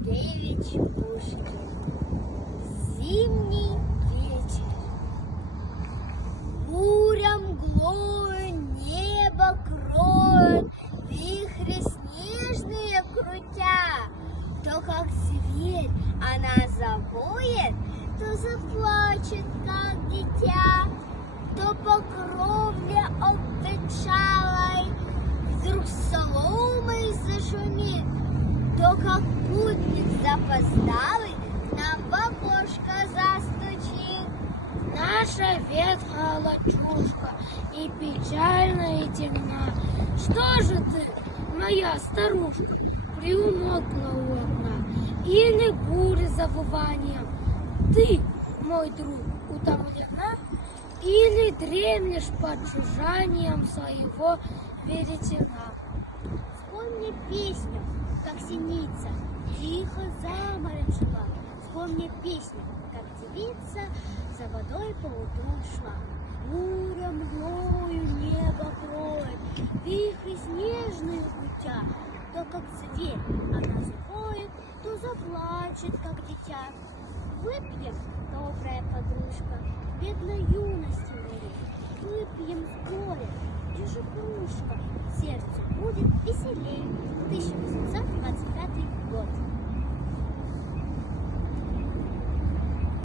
Маркевич Пушкин. Зимний вечер. Буря мглою небо кроет, вихри снежные крутя. То, как зверь, она завоет, то заплачет, как дитя. То по кровле обветшалой вдруг соломой зашумит, то, как путник запоздалый нам в окошко застучит. Наша ветхая лачушка и печальна, и темна. Что же ты, моя старушка, приумолкла у окна? Или буря забыванием? Ты, мой друг, утомлена? Или дремлешь под жужжанием своего веретена? Вспомни песню, как синица тихо за морем шла. Вспомни песню, как девица за водой поутру шла. Буря мглою небо кроет, вихри снежные крутя. То, как зверь, она завоет, то заплачет, как дитя. Выпьем, добрая подружка, бедной юности моей. Выпьем с горя, держи кружка, сердцу будет веселей. 1825 год.